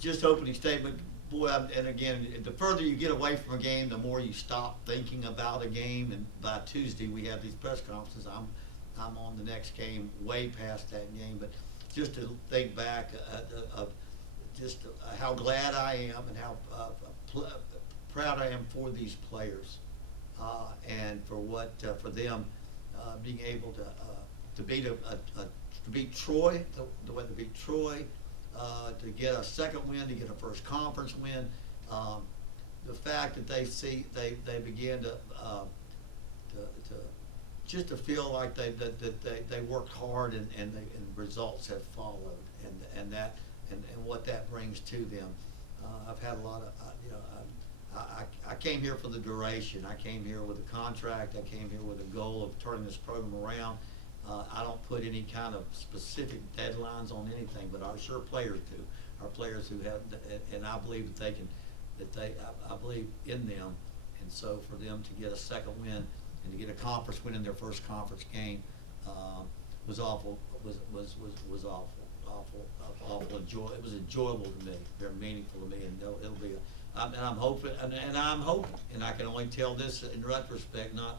just opening statement, boy, and again, the further you get away from a game, the more you stop thinking about a game. And by Tuesday, we have these press conferences. I'm on the next game, way past that game. But just to think back of just how glad I am and how proud I am for these players, and for what for them being able to beat Troy, the way to beat Troy. To get a second win, to get a first conference win, the fact that they begin to just to feel like they worked hard and results have followed, and what that brings to them. I've had a lot of I came here for the duration. I came here with a contract. I came here with a goal of turning this program around. I don't put any kind of specific deadlines on anything, but our sure players do. Our players who have, and I believe that I believe in them, and so for them to get a second win and to get a conference win in their first conference game was awful. Was awful. It was enjoyable to me, very meaningful to me, and it'll be. And I'm hoping, and I can only tell this in retrospect, not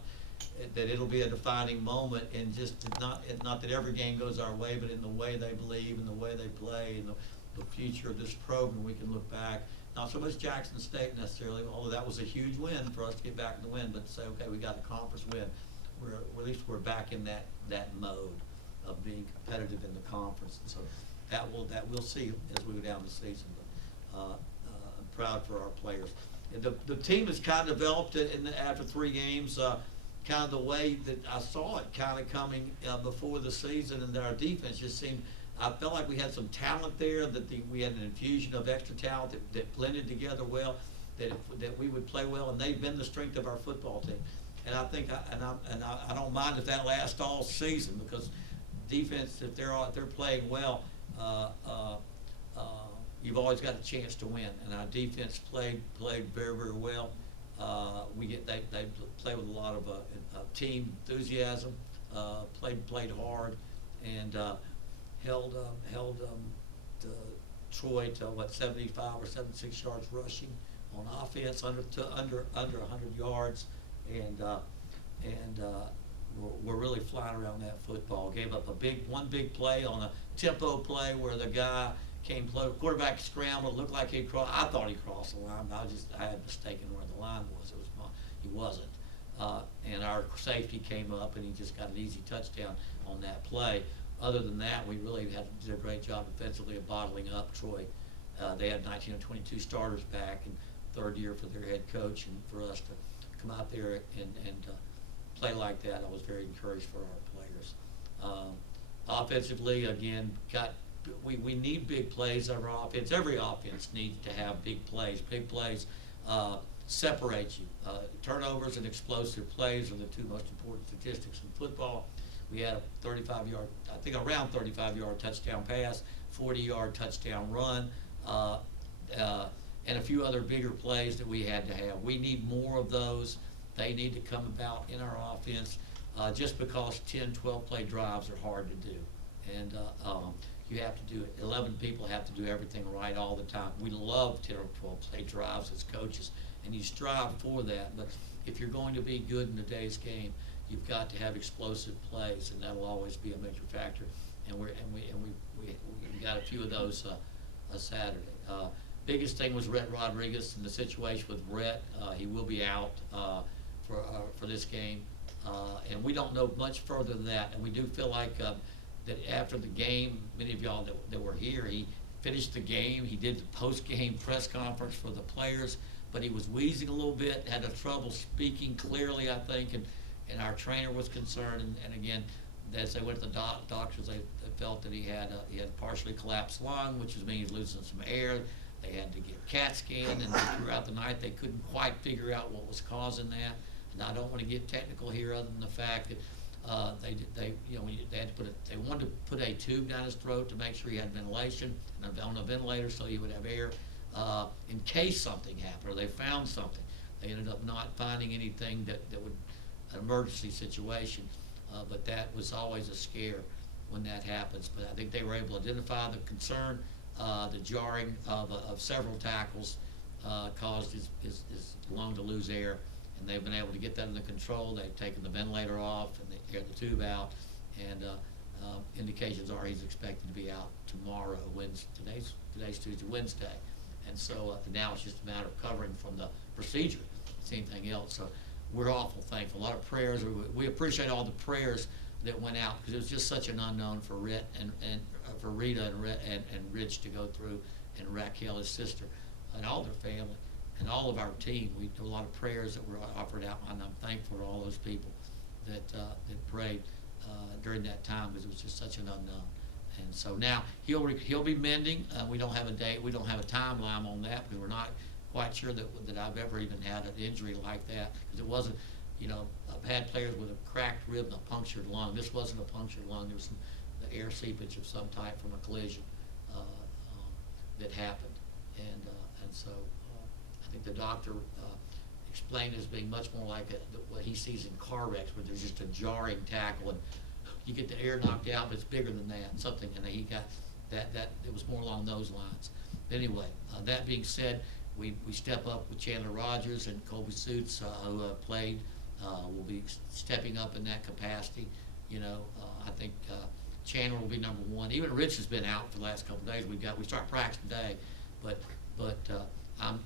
that it'll be a defining moment, and just not that every game goes our way, but in the way they believe and the way they play and the future of this program. We can look back, not so much Jackson State necessarily, although that was a huge win for us to get back in the win, but to say, okay, we got a conference win. At least we're back in that mode of being competitive in the conference, and so we'll see as we go down the season. But I'm proud for our players. And the team has kind of developed after 3 games. Kind of the way that I saw it kind of coming before the season, and that our defense just seemed, I felt like we had some talent there, that we had an infusion of extra talent that blended together well, that we would play well, and they've been the strength of our football team. And I think, I don't mind if that lasts all season, because defense, if they're playing well, you've always got a chance to win, and our defense played very, very well. They play with a lot of team enthusiasm, played hard, and held Troy to 75 or 76 yards rushing on offense, under 100 yards, and we're really flying around that football. Gave up one big play on a tempo play where the guy came close, quarterback scrambled, looked like he'd cross. I thought he crossed the line, but I had mistaken where the line was. He wasn't. And our safety came up, and he just got an easy touchdown on that play. Other than that, we really did a great job defensively of bottling up Troy. They had 19 or 22 starters back, and third year for their head coach, and for us to come out there and play like that, I was very encouraged for our players. Offensively, again, we need big plays on our offense. Every offense needs to have big plays. Big plays separate you. Turnovers and explosive plays are the 2 most important statistics in football. We had a 35-yard, I think around 35-yard touchdown pass, 40-yard touchdown run, and a few other bigger plays that we had to have. We need more of those. They need to come about in our offense, just because 10, 12 play drives are hard to do. And you have to do it. 11 people have to do everything right all the time. We love 10 or 12 play drives as coaches, and you strive for that. But if you're going to be good in today's game, you've got to have explosive plays, and that'll always be a major factor. And we got a few of those Saturday. Biggest thing was Rhett Rodriguez and the situation with Rhett. He will be out for this game, and we don't know much further than that. And we do feel like that after the game, many of y'all that were here, he finished the game. He did the post-game press conference for the players, but he was wheezing a little bit, had a trouble speaking clearly, I think, and our trainer was concerned. And again, as they went to the doctors, they felt that he had partially collapsed lung, which means he's losing some air. They had to get CAT scanned, and throughout the night they couldn't quite figure out what was causing that. And I don't want to get technical here, other than the fact that they wanted to put a tube down his throat to make sure he had ventilation, and on a ventilator so he would have air in case something happened or they found something. They ended up not finding anything that would, an emergency situation, but that was always a scare when that happens. But I think they were able to identify the concern The jarring of several tackles caused his lung to lose air, and they've been able to get that under control. They've taken the ventilator off and they aired the tube out, and indications are he's expected to be out tomorrow. Today's Tuesday, Wednesday, and so now it's just a matter of covering from the procedure. It's anything else. So we're awful thankful. A lot of prayers. We appreciate all the prayers that went out, because it was just such an unknown for Rhett and for Rita and Rich to go through, and Raquel, his sister, and all their family, and all of our team. We do a lot of prayers that were offered out, and I'm thankful to all those people that prayed during that time, because it was just such an unknown. And so now he'll be mending. We don't have a date. We don't have a timeline on that, because we're not quite sure that I've ever even had an injury like that, because it wasn't. I've had players with a cracked rib and a punctured lung. This wasn't a punctured lung. There was the air seepage of some type from a collision that happened, and so I think the doctor explained it as being much more like what he sees in car wrecks, where there's just a jarring tackle and you get the air knocked out, but it's bigger than that. And he got that. It was more along those lines. But anyway, that being said, we step up with Chandler Rogers and Colby Suits, who played. Will be stepping up in that capacity. I think Chandler will be number one. Even Rich has been out for the last couple of days. We start practice today, but I'm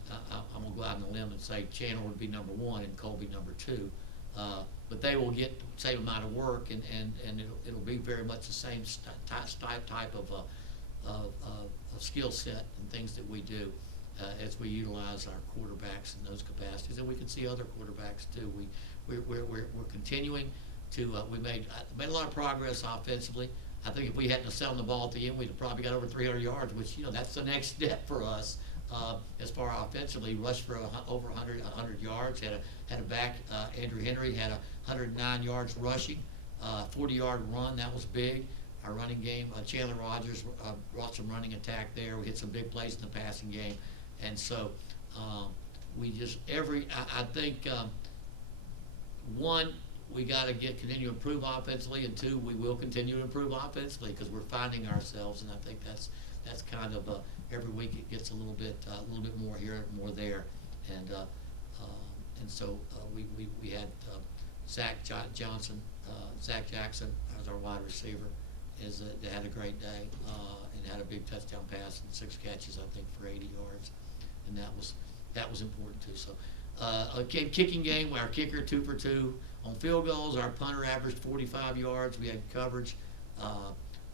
gonna go out on a limb and say Chandler would be number one and Colby number two. But they will get the same amount of work, and it'll be very much the same type of skill set and things that we do. As we utilize our quarterbacks in those capacities, and we can see other quarterbacks too. We're continuing to. We made a lot of progress offensively. I think if we hadn't selling the ball at the end, we'd have probably got over 300 yards, which that's the next step for us as far offensively. Rushed for over 100 yards. Had a back. Andrew Henry had 109 yards rushing, 40-yard run. That was big. Our running game. Chandler Rogers brought some running attack there. We hit some big plays in the passing game. And so we just I think one, we got to continue to improve offensively, and two, we will continue to improve offensively, because we're finding ourselves, and I think that's kind of every week it gets a little bit more here, more there, and so we had Zach Jackson as our wide receiver, that had a great day and had a big touchdown pass and 6 catches, I think, for 80 yards. And that was important too. So a kicking game, our kicker 2 for 2 on field goals. Our punter averaged 45 yards. We had coverage.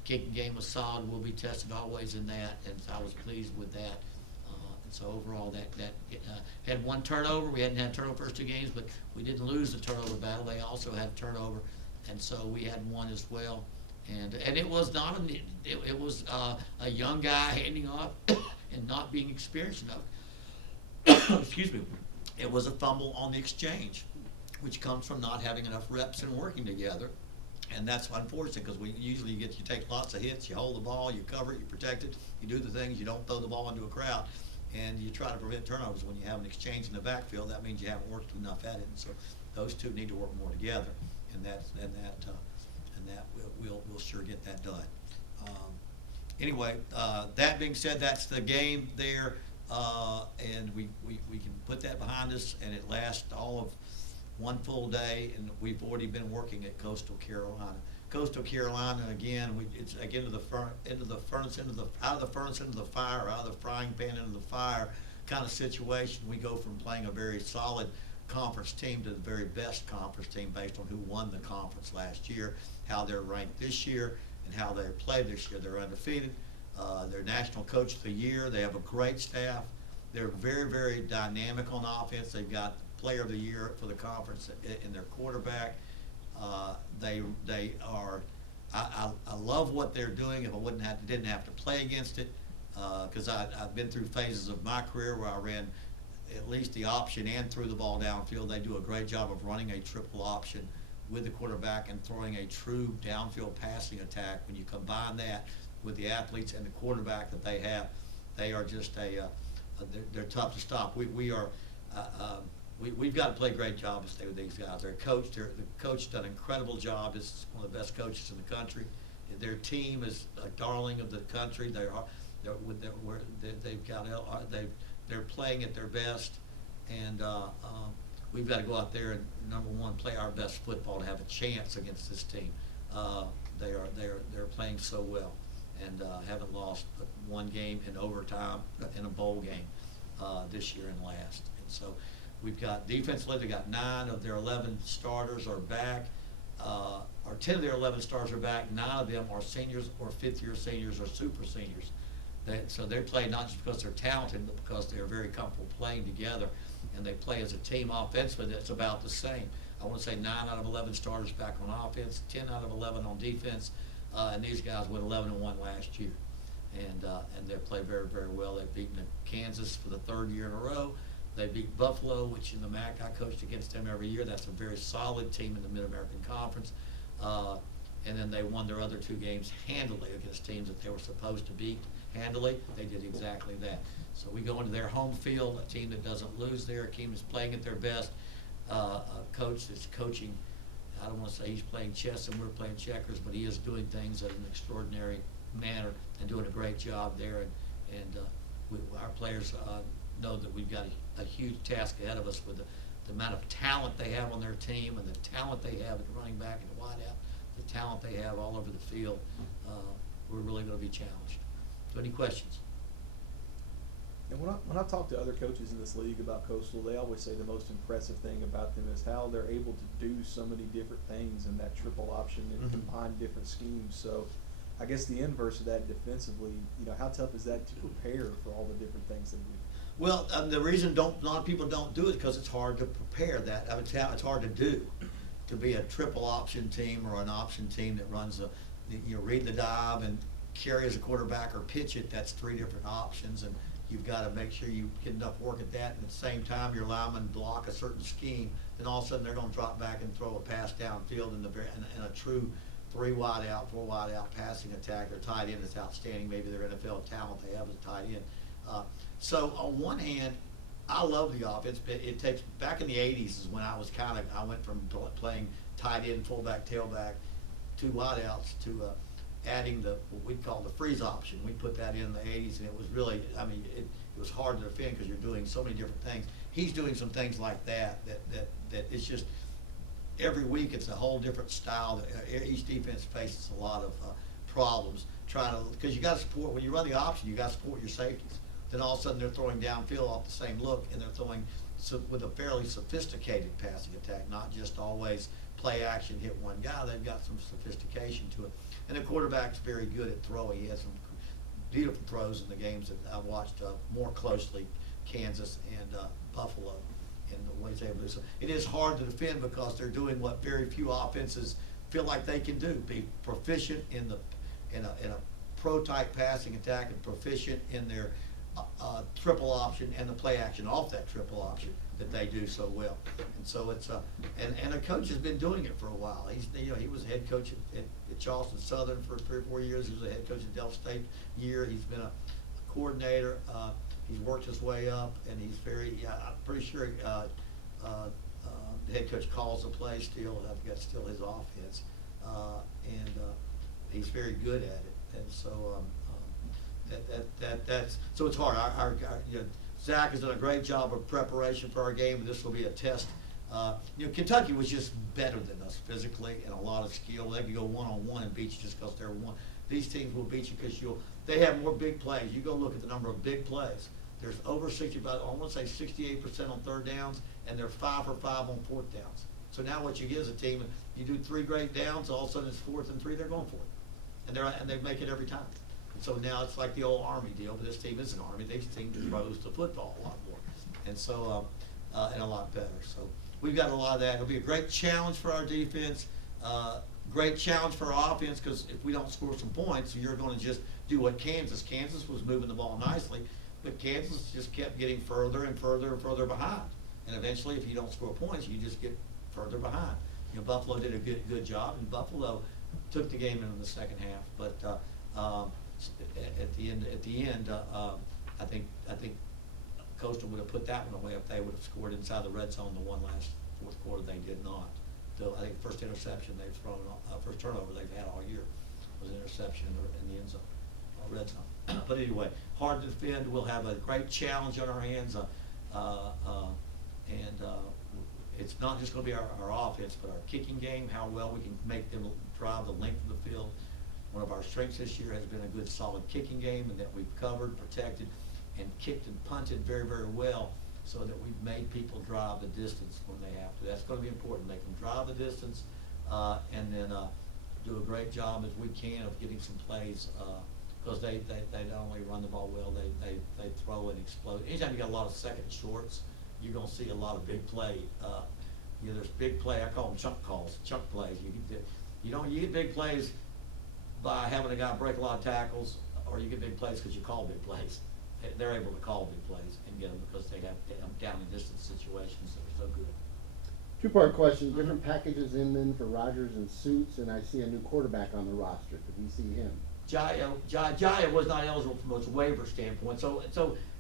Kicking game was solid. We'll be tested always in that, and so I was pleased with that. And so overall, that had one turnover. We hadn't had turnover first 2 games, but we didn't lose the turnover battle. They also had turnover, and so we had one as well. And it was not it was a young guy handing off and not being experienced enough. Excuse me. It was a fumble on the exchange, which comes from not having enough reps and working together, and that's unfortunate, because you take lots of hits, you hold the ball, you cover it, you protect it, you do the things, you don't throw the ball into a crowd, and you try to prevent turnovers. When you have an exchange in the backfield, that means you haven't worked enough at it, and so those two need to work more together, and that we'll sure get that done. Anyway, that being said, that's the game there, and we can put that behind us, and it lasts all of one full day, and we've already been working at Coastal Carolina. Coastal Carolina, again, it's again out of the furnace into the fire, out of the frying pan into the fire kind of situation. We go from playing a very solid conference team to the very best conference team based on who won the conference last year, how they're ranked this year, and how they played this year. They're undefeated. They're National Coach of the Year. They have a great staff. They're very, very dynamic on offense. They've got Player of the Year for the conference in their quarterback. They are. I love what they're doing. If I didn't have to play against it, because I've been through phases of my career where I ran at least the option and threw the ball downfield. They do a great job of running a triple option with the quarterback and throwing a true downfield passing attack. When you combine that with the athletes and the quarterback that they have, they are just they're tough to stop. We've got to play a great job to stay with these guys. The coach done an incredible job. Is one of the best coaches in the country. Their team is a darling of the country. they've got they're playing at their best, and we've got to go out there and number one play our best football to have a chance against this team. They're playing so well, and haven't lost but one game in overtime in a bowl game this year and last. And so we've got defensively, they got 9 of their 11 starters are back. Or 10 of their 11 stars are back. 9 of them are seniors or fifth-year seniors or super seniors. So they play not just because they're talented, but because they're very comfortable playing together, and they play as a team offensively. That's about the same. I want to say 9 out of 11 starters back on offense, 10 out of 11 on defense, and these guys went 11-1 last year, and they play very, very well. They've beaten Kansas for the 3rd year in a row. They beat Buffalo, which in the MAC I coached against them every year. That's a very solid team in the Mid-American Conference. And then they won their other 2 games handily against teams that they were supposed to beat handily. They did exactly that. So we go into their home field, a team that doesn't lose there, a team that's playing at their best, a coach that's coaching. I don't want to say he's playing chess and we're playing checkers, but he is doing things in an extraordinary manner and doing a great job there. And our players know that we've got a huge task ahead of us with the amount of talent they have on their team and the talent they have at the running back and the wideout, the talent they have all over the field. We're really going to be challenged. So any questions? And when I talk to other coaches in this league about Coastal, they always say the most impressive thing about them is how they're able to do so many different things in that triple option and combine different schemes. So I guess the inverse of that defensively, how tough is that to prepare for all the different things they do? Well, the reason a lot of people don't do it is because it's hard to prepare that. I would say it's hard to do, to be a triple option team or an option team that runs read the dive and carry as a quarterback or pitch it. That's 3 different options, and you've got to make sure you get enough work at that. And at the same time, your linemen block a certain scheme. Then all of a sudden, they're going to drop back and throw a pass downfield in a true 3 wide out, 4 wide out passing attack. Their tight end is outstanding. Maybe their NFL talent they have as a tight end. So on one hand, I love the offense, but it takes, back in the 80s is when I went from playing tight end, fullback, tailback, 2 wideouts to adding what we call the freeze option. We put that in the 80s, and it was really, it was hard to defend because you're doing so many different things. He's doing some things like that it's just, every week it's a whole different style. Each defense faces a lot of problems because you got to support, when you run the option, you got to support your safeties. Then all of a sudden they're throwing downfield off the same look, and they're throwing with a fairly sophisticated passing attack, not just always play action, hit one guy. They've got some sophistication to it. And the quarterback's very good at throwing. He has some beautiful throws in the games that I've watched more closely, Kansas and Buffalo, and the ways they have to do. So it is hard to defend because they're doing what very few offenses feel like they can do: be proficient in a pro-type passing attack and proficient in their triple option and the play action off that triple option that they do so well. And so it's and a coach has been doing it for a while. He was head coach at Charleston Southern for 3 or 4 years. He was a head coach at Delta State year. He's been a coordinator. He's worked his way up, and he's I'm pretty sure the head coach calls the play still. I think that's still his offense, and he's very good at it. And so that's so it's hard. Zach has done a great job of preparation for our game, and this will be a test. Kentucky was just better than us physically and a lot of skill. They can go one-on-one and beat you just because they're one. These teams will beat you because they have more big plays. You go look at the number of big plays. There's over 60, about, I want to say 68% on 3rd downs, and they're 5 for 5 on 4th downs. So now what you get is a team, you do 3 great downs, all of a sudden it's 4th and 3, they're going for it, and they make it every time. So now it's like the old Army deal, but this team isn't Army. This team throws the football a lot more, and so and a lot better. So we've got a lot of that. It'll be a great challenge for our defense, great challenge for our offense, because if we don't score some points, you're going to just do what Kansas was moving the ball nicely, but Kansas just kept getting further and further and further behind. And eventually, if you don't score points, you just get further behind. Buffalo did a good job, and Buffalo took the game in the second half, but. At the end, I think Coastal would have put that one away if they would have scored inside the red zone the one last 4th quarter. They did not. So I think first interception they've thrown, first turnover they've had all year was an interception in the end zone, red zone. But anyway, hard to defend. We'll have a great challenge on our hands, and it's not just going to be our offense, but our kicking game, how well we can make them drive the length of the field. One of our strengths this year has been a good solid kicking game, and that we've covered, protected, and kicked and punted very, very well, so that we've made people drive the distance when they have to. That's going to be important. Make them drive the distance, and then do a great job as we can of getting some plays, because they not only run the ball well, they throw and explode. Anytime you got a lot of second shorts, you're going to see a lot of big play. There's big play. I call them chunk calls, chunk plays. You get big plays by having a guy break a lot of tackles, or you get big plays because you call big plays. They're able to call big plays and get them because they have down and distance situations that are so good. Two-part question, different packages in then for Rodgers and Suits, and I see a new quarterback on the roster. Could we see him? Jaya was not eligible from a waiver standpoint, so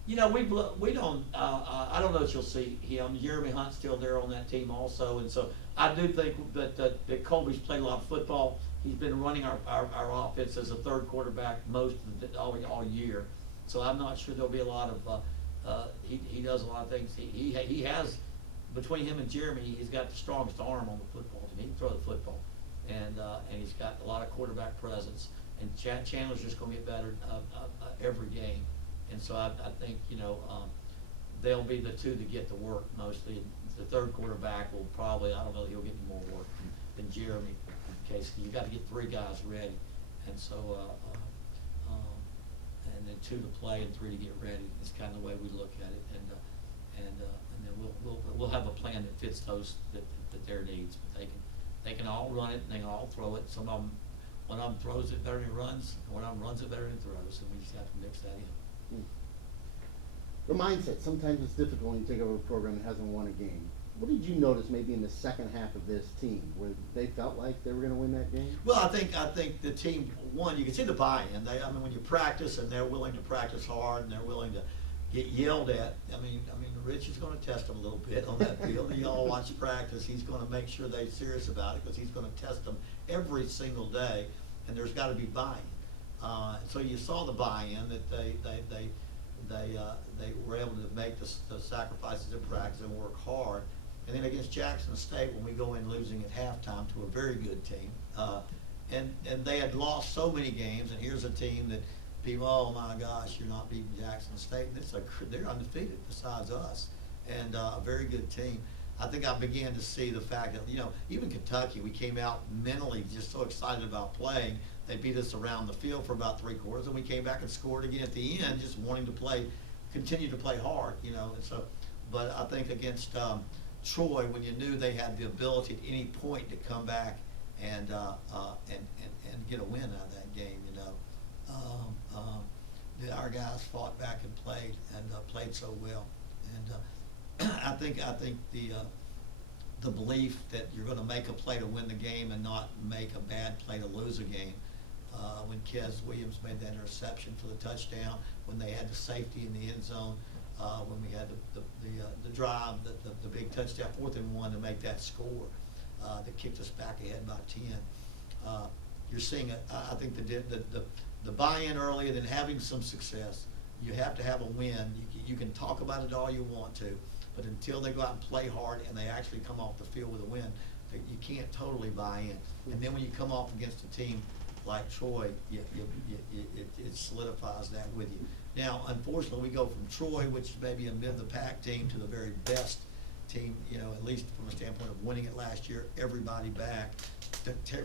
we don't. I don't know that you'll see him. Jeremy Hunt's still there on that team also, and so I do think that Colby's played a lot of football. He's been running our offense as a third quarterback all year, so I'm not sure there'll be a lot of. He does a lot of things. He has, between him and Jeremy, he's got the strongest arm on the football team. He can throw the football, and he's got a lot of quarterback presence. And Chandler's just going to get better every game, and so I think they'll be the two that get the work mostly. The third quarterback will probably, I don't know, he'll get more work than Jeremy. In case you got to get three guys ready, and so and then two to play and three to get ready. It's kind of the way we look at it, and then we'll have a plan that fits those that their needs. But they can all run it and they can all throw it. Some of them. One of them throws it better than he runs, and one of them runs it better than he throws, and we just have to mix that in. The mindset, sometimes it's difficult when you take over a program that hasn't won a game. What did you notice maybe in the second half of this team, where they felt like they were going to win that game? Well, I think the team, one, you can see the buy-in. When you practice and they're willing to practice hard and they're willing to get yelled at, Rich is going to test them a little bit on that field. You all watch practice. He's going to make sure they're serious about it because he's going to test them every single day, and there's got to be buy-in. So you saw the buy-in that they were able to make the sacrifices in practice and work hard. And then against Jackson State, when we go in losing at halftime to a very good team, and they had lost so many games, and here's a team that people, oh my gosh, you're not beating Jackson State. They're undefeated besides us, and a very good team. I think I began to see the fact that, even Kentucky, we came out mentally just so excited about playing. They beat us around the field for about three quarters, and we came back and scored again at the end, just wanting to continue to play hard, and so. But I think against Troy, when you knew they had the ability at any point to come back and get a win out of that game, our guys fought back and played so well, and I think the belief that you're going to make a play to win the game and not make a bad play to lose a game. When Kez Williams made that interception for the touchdown, when they had the safety in the end zone, when we had the drive, the big touchdown, 4th and 1 to make that score, that kicked us back ahead by 10. You're seeing it. I think the buy-in early and then having some success. You have to have a win. You can talk about it all you want to, but until they go out and play hard and they actually come off the field with a win, you can't totally buy in. And then when you come off against a team like Troy, it solidifies that with you. Now, unfortunately, we go from Troy, which is maybe a mid-the-pack team, to the very best team, at least from a standpoint of winning it last year, everybody back.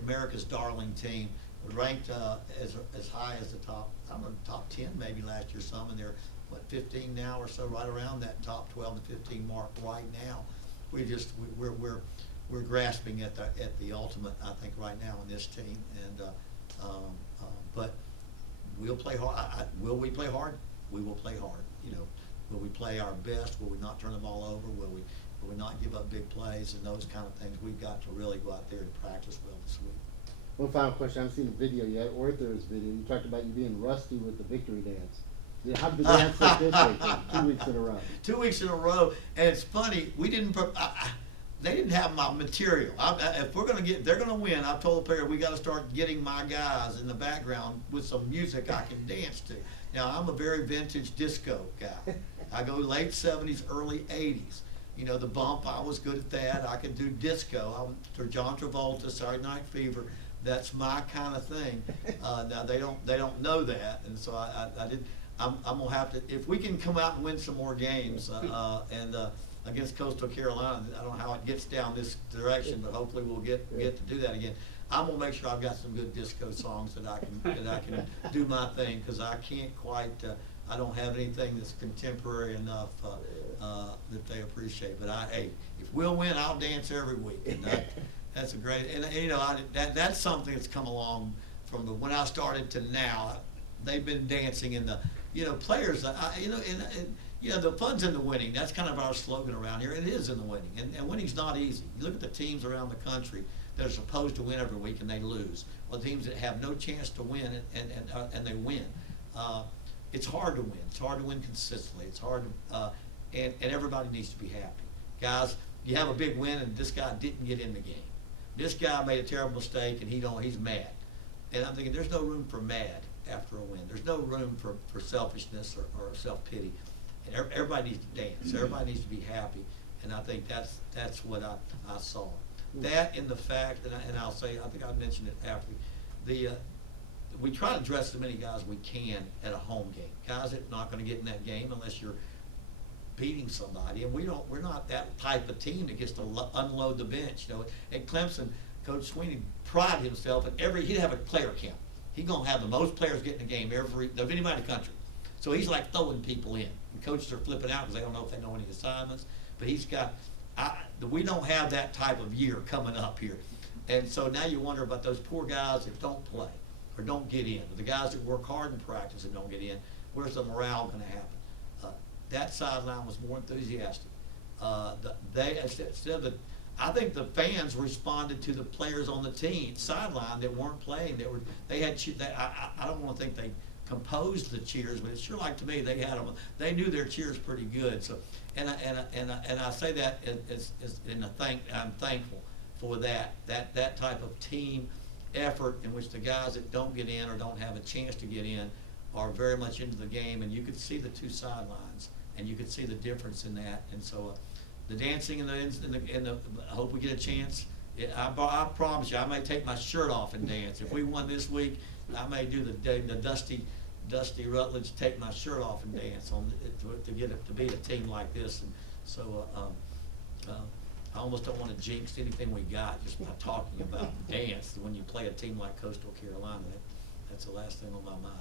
America's darling team, ranked as high as the top 10 maybe last year, some, and they're 15 now or so, right around that top 12 to 15 mark right now. We're grasping at the ultimate, I think, right now in this team, and but we'll play hard. Will we play hard? We will play hard. Will we play our best? Will we not turn the ball over? Will we not give up big plays and those kind of things? We've got to really go out there and practice well this week. One final question. I haven't seen the video yet, or if there is video. You talked about you being rusty with the victory dance. How did the dance look this week? 2 weeks in a row. 2 weeks in a row, and it's funny. We didn't. They didn't have my material. If they're going to win. I told the player we got to start getting my guys in the background with some music I can dance to. Now, I'm a very vintage disco guy. I go late 70s, early 80s. You know, the bump, I was good at that. I could do disco. For John Travolta, Saturday Night Fever, that's my kind of thing. Now they don't know that, and so I did. I'm gonna have to, if we can come out and win some more games against Coastal Carolina. I don't know how it gets down this direction, but hopefully we'll get to do that again. I'm gonna make sure I've got some good disco songs that I can do my thing, because I can't quite. I don't have anything that's contemporary enough that they appreciate. But hey, if we'll win, I'll dance every week. And that's a great, and you know, that's something that's come along from when I started to now. They've been dancing in the, you know, players. You know, the fun's in the winning. That's kind of our slogan around here. It is in the winning, and winning's not easy. You look at the teams around the country that are supposed to win every week and they lose. Well, teams that have no chance to win and they win. It's hard to win. It's hard to win consistently. It's hard to, and everybody needs to be happy. Guys, you have a big win and this guy didn't get in the game. This guy made a terrible mistake and he's mad. And I'm thinking there's no room for mad after a win. There's no room for selfishness or self-pity. And everybody needs to dance. Everybody needs to be happy. And I think that's what I saw. That and the fact, and I'll say, I think I mentioned it after, we try to dress as many guys as we can at a home game. Guys that are not going to get in that game unless you're beating somebody, and we're not that type of team that gets to unload the bench. You know, at Clemson, Coach Sweeney prided himself in he'd have a player count. He's gonna have the most players get in the game of anybody in the country. So he's like throwing people in. And coaches are flipping out because they don't know if they know any assignments. But he's got, we don't have that type of year coming up here. And so now you wonder about those poor guys that don't play or don't get in, or the guys that work hard in practice and don't get in. Where's the morale going to happen? That sideline was more enthusiastic. I think the fans responded to the players on the team sideline that weren't playing. I don't want to think they composed the cheers, but it's sure like to me they had them. They knew their cheers pretty good. So, and I say that I'm thankful for that type of team effort in which the guys that don't get in or don't have a chance to get in are very much into the game, and you could see the two sidelines, and you could see the difference in that. And so the dancing and the I hope we get a chance. I promise you, I may take my shirt off and dance. If we won this week, I may do the Dusty Rutledge, take my shirt off and dance to beat a team like this. And so I almost don't want to jinx anything we got just by talking about dance when you play a team like Coastal Carolina. That's the last thing on my mind.